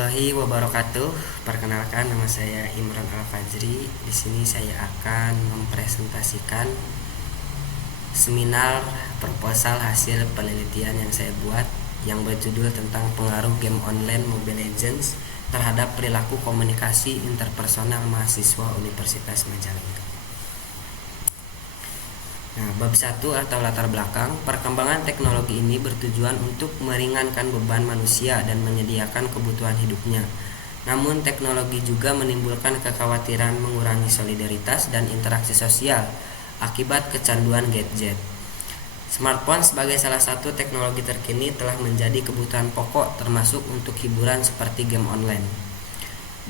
warahmatullahi wabarakatuh. Perkenalkan, nama saya Imran Al-Fajri. Di sini saya akan mempresentasikan seminar proposal hasil penelitian yang saya buat yang berjudul tentang pengaruh game online Mobile Legends terhadap perilaku komunikasi interpersonal mahasiswa Universitas Majalengka. Nah, bab 1 atau latar belakang. Perkembangan teknologi ini bertujuan untuk meringankan beban manusia dan menyediakan kebutuhan hidupnya. Namun teknologi juga menimbulkan kekhawatiran mengurangi solidaritas dan interaksi sosial akibat kecanduan gadget. Smartphone sebagai salah satu teknologi terkini telah menjadi kebutuhan pokok termasuk untuk hiburan seperti game online.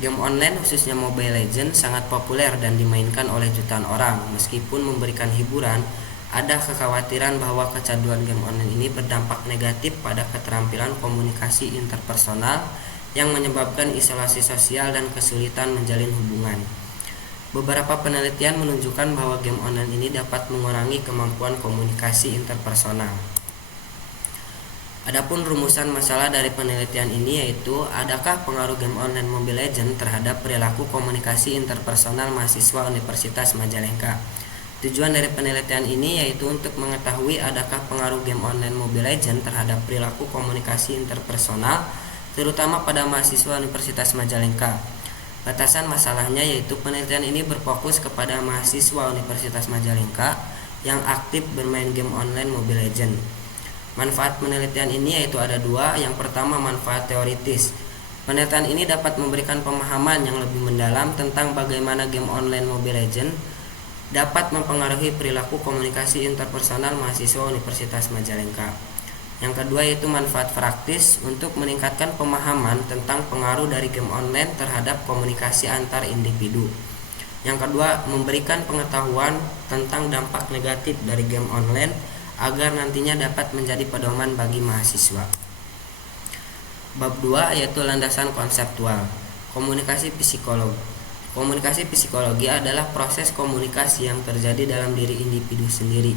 Game online khususnya Mobile Legends sangat populer dan dimainkan oleh jutaan orang. Meskipun memberikan hiburan, ada kekhawatiran bahwa kecanduan game online ini berdampak negatif pada keterampilan komunikasi interpersonal yang menyebabkan isolasi sosial dan kesulitan menjalin hubungan. Beberapa penelitian menunjukkan bahwa game online ini dapat mengurangi kemampuan komunikasi interpersonal. Adapun rumusan masalah dari penelitian ini yaitu, adakah pengaruh game online Mobile Legends terhadap perilaku komunikasi interpersonal mahasiswa Universitas Majalengka? Tujuan dari penelitian ini yaitu untuk mengetahui adakah pengaruh game online Mobile Legends terhadap perilaku komunikasi interpersonal, terutama pada mahasiswa Universitas Majalengka. Batasan masalahnya yaitu penelitian ini berfokus kepada mahasiswa Universitas Majalengka yang aktif bermain game online Mobile Legends. Manfaat penelitian ini yaitu ada dua. Yang pertama, manfaat teoritis. Penelitian ini dapat memberikan pemahaman yang lebih mendalam tentang bagaimana game online Mobile Legends dapat mempengaruhi perilaku komunikasi interpersonal mahasiswa Universitas Majalengka. Yang kedua yaitu manfaat praktis untuk meningkatkan pemahaman tentang pengaruh dari game online terhadap komunikasi antar individu. Yang kedua, memberikan pengetahuan tentang dampak negatif dari game online agar nantinya dapat menjadi pedoman bagi mahasiswa. Bab 2 yaitu landasan konseptual. Komunikasi psikologi. Komunikasi psikologi adalah proses komunikasi yang terjadi dalam diri individu sendiri.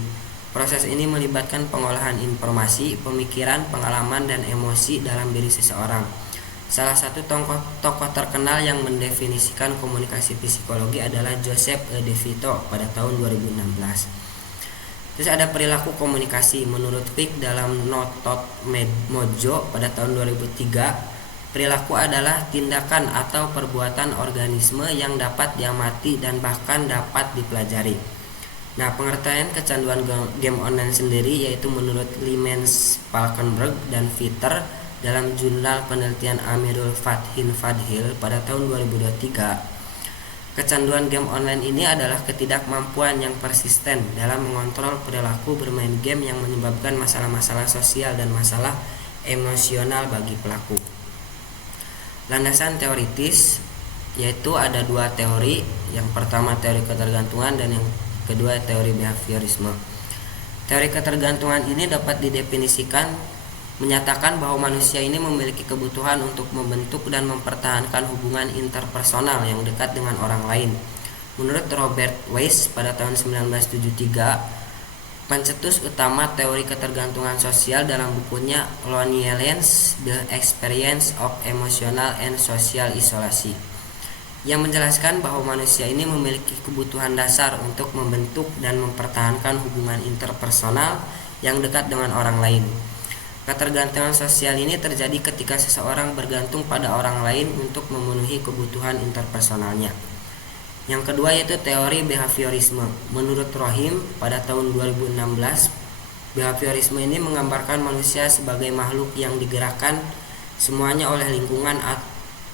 Proses ini melibatkan pengolahan informasi, pemikiran, pengalaman, dan emosi dalam diri seseorang. Salah satu tokoh terkenal yang mendefinisikan komunikasi psikologi adalah Joseph De Vito pada tahun 2016. Terus ada perilaku komunikasi. Menurut Fick dalam Notot Mojo pada tahun 2003, perilaku adalah tindakan atau perbuatan organisme yang dapat diamati dan bahkan dapat dipelajari. Nah, pengertian kecanduan game online sendiri yaitu menurut Limens, Falkenberg, dan Fitter dalam jurnal penelitian Amirul Fathin Fadhil pada tahun 2023. Kecanduan game online ini adalah ketidakmampuan yang persisten dalam mengontrol perilaku bermain game yang menyebabkan masalah-masalah sosial dan masalah emosional bagi pelaku. Landasan teoritis yaitu ada dua teori. Yang pertama teori ketergantungan dan yang kedua teori behaviorisme. Teori ketergantungan ini dapat didefinisikan menyatakan bahwa manusia ini memiliki kebutuhan untuk membentuk dan mempertahankan hubungan interpersonal yang dekat dengan orang lain. Menurut Robert Weiss pada tahun 1973, pencetus utama teori ketergantungan sosial dalam bukunya Loneliness, The Experience of Emotional and Social Isolation, yang menjelaskan bahwa manusia ini memiliki kebutuhan dasar untuk membentuk dan mempertahankan hubungan interpersonal yang dekat dengan orang lain. Ketergantungan sosial ini terjadi ketika seseorang bergantung pada orang lain untuk memenuhi kebutuhan interpersonalnya. Yang kedua yaitu teori behaviorisme. Menurut Rohim pada tahun 2016, behaviorisme ini menggambarkan manusia sebagai makhluk yang digerakkan semuanya oleh lingkungan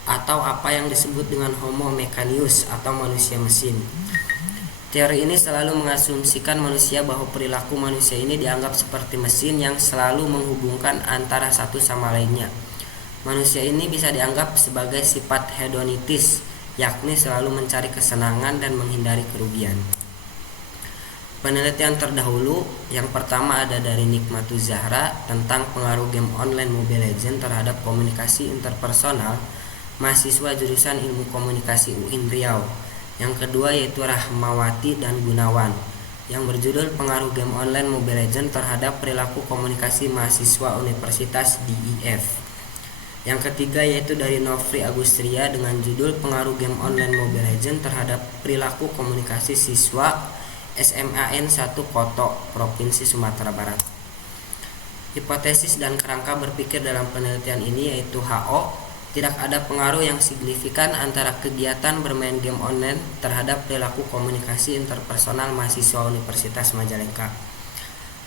atau apa yang disebut dengan homo mechanius atau manusia mesin. Teori ini selalu mengasumsikan manusia bahwa perilaku manusia ini dianggap seperti mesin yang selalu menghubungkan antara satu sama lainnya. Manusia ini bisa dianggap sebagai sifat hedonitis, yakni selalu mencari kesenangan dan menghindari kerugian. Penelitian terdahulu yang pertama ada dari Nikmatuz Zahra tentang pengaruh game online Mobile Legends terhadap komunikasi interpersonal mahasiswa jurusan Ilmu Komunikasi UIN Riau. Yang kedua yaitu Rahmawati dan Gunawan yang berjudul Pengaruh Game Online Mobile Legends terhadap Perilaku Komunikasi Mahasiswa Universitas DIF. Yang ketiga yaitu dari Nofri Agustria dengan judul Pengaruh Game Online Mobile Legends terhadap Perilaku Komunikasi Siswa SMAN 1 Koto, Provinsi Sumatera Barat. Hipotesis dan kerangka berpikir dalam penelitian ini yaitu HO, tidak ada pengaruh yang signifikan antara kegiatan bermain game online terhadap perilaku komunikasi interpersonal mahasiswa Universitas Majalengka.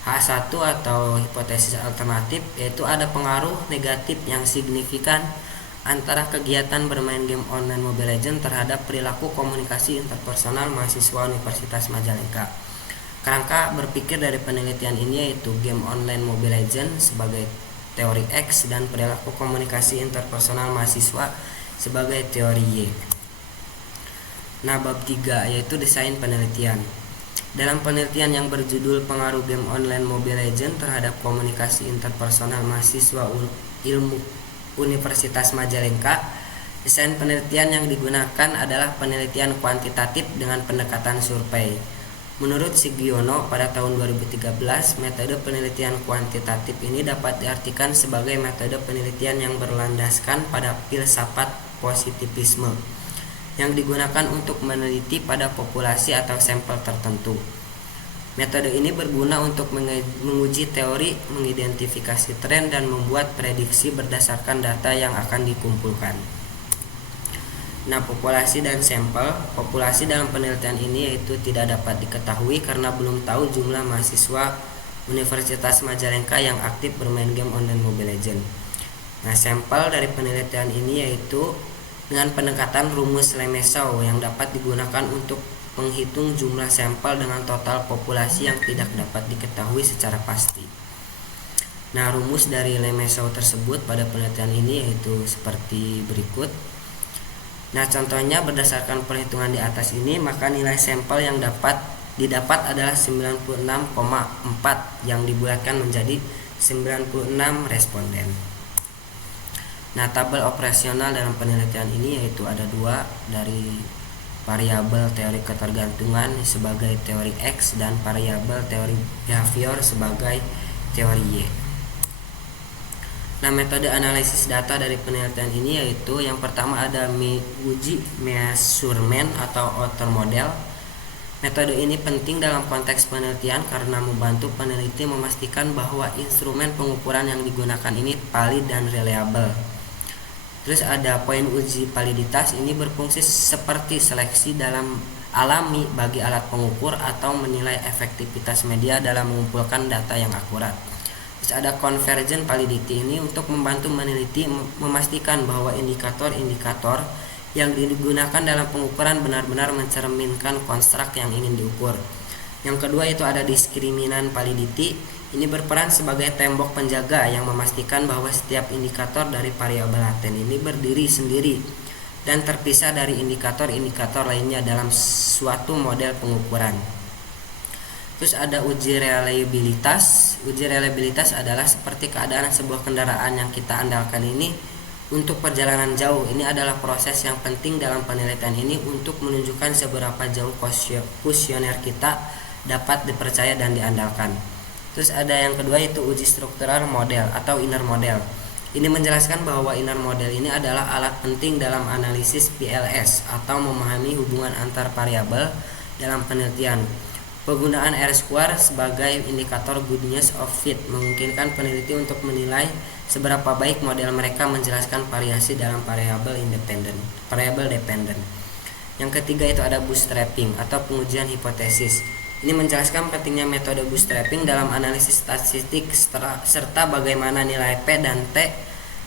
H1 atau hipotesis alternatif yaitu ada pengaruh negatif yang signifikan antara kegiatan bermain game online Mobile Legends terhadap perilaku komunikasi interpersonal mahasiswa Universitas Majalengka. Kerangka berpikir dari penelitian ini yaitu game online Mobile Legends sebagai teori X dan perilaku komunikasi interpersonal mahasiswa sebagai teori Y. Nah, bab 3 yaitu desain penelitian. Dalam penelitian yang berjudul Pengaruh Game Online Mobile Legends terhadap Komunikasi Interpersonal Mahasiswa Ilmu Universitas Majalengka, desain penelitian yang digunakan adalah penelitian kuantitatif dengan pendekatan survei. Menurut Sigiono pada tahun 2013, metode penelitian kuantitatif ini dapat diartikan sebagai metode penelitian yang berlandaskan pada filsafat positivisme yang digunakan untuk meneliti pada populasi atau sampel tertentu. Metode ini berguna untuk menguji teori, mengidentifikasi tren, dan membuat prediksi berdasarkan data yang akan dikumpulkan. Nah, populasi dan sampel. Populasi dalam penelitian ini yaitu tidak dapat diketahui karena belum tahu jumlah mahasiswa Universitas Majalengka yang aktif bermain game online Mobile Legends. Nah, sampel dari penelitian ini yaitu dengan pendekatan rumus Lemesau yang dapat digunakan untuk menghitung jumlah sampel dengan total populasi yang tidak dapat diketahui secara pasti. Nah, rumus dari Lemesau tersebut pada penelitian ini yaitu seperti berikut. Nah, contohnya berdasarkan perhitungan di atas ini, maka nilai sampel yang didapat adalah 96,4 yang dibulatkan menjadi 96 responden. Nah, tabel operasional dalam penelitian ini yaitu ada dua, dari variabel teori ketergantungan sebagai teori X dan variabel teori behavior sebagai teori Y. Nah, metode analisis data dari penelitian ini yaitu yang pertama ada uji measurement atau outer model. Metode ini penting dalam konteks penelitian karena membantu peneliti memastikan bahwa instrumen pengukuran yang digunakan ini valid dan reliable. Terus ada poin uji validitas, ini berfungsi seperti seleksi dalam alami bagi alat pengukur atau menilai efektivitas media dalam mengumpulkan data yang akurat. Terus ada convergent validity, ini untuk membantu meneliti memastikan bahwa indikator-indikator yang digunakan dalam pengukuran benar-benar mencerminkan konstruk yang ingin diukur. Yang kedua itu ada diskriminan validity. Ini berperan sebagai tembok penjaga yang memastikan bahwa setiap indikator dari variabel laten ini berdiri sendiri dan terpisah dari indikator-indikator lainnya dalam suatu model pengukuran. Terus ada uji reliabilitas. Uji reliabilitas adalah seperti keadaan sebuah kendaraan yang kita andalkan ini untuk perjalanan jauh. Ini adalah proses yang penting dalam penelitian ini untuk menunjukkan seberapa jauh kuesioner kita dapat dipercaya dan diandalkan. Terus ada yang kedua itu uji struktural model atau inner model. Ini menjelaskan bahwa inner model ini adalah alat penting dalam analisis PLS atau memahami hubungan antar variabel dalam penelitian. Penggunaan R-square sebagai indikator goodness of fit memungkinkan peneliti untuk menilai seberapa baik model mereka menjelaskan variasi dalam variabel dependent. Yang ketiga itu ada bootstrapping atau pengujian hipotesis. Ini menjelaskan pentingnya metode bootstrapping dalam analisis statistik serta bagaimana nilai P dan T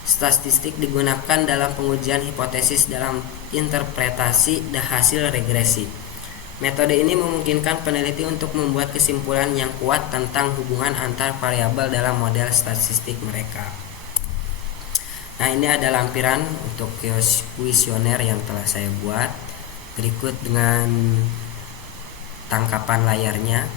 statistik digunakan dalam pengujian hipotesis dalam interpretasi hasil regresi. Metode ini memungkinkan peneliti untuk membuat kesimpulan yang kuat tentang hubungan antar variabel dalam model statistik mereka. Nah, ini ada lampiran untuk kuesioner yang telah saya buat. Berikut dengan tangkapan layarnya.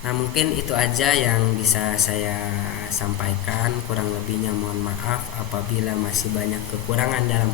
Nah, mungkin itu aja yang bisa saya sampaikan. Kurang lebihnya mohon maaf apabila masih banyak kekurangan dalam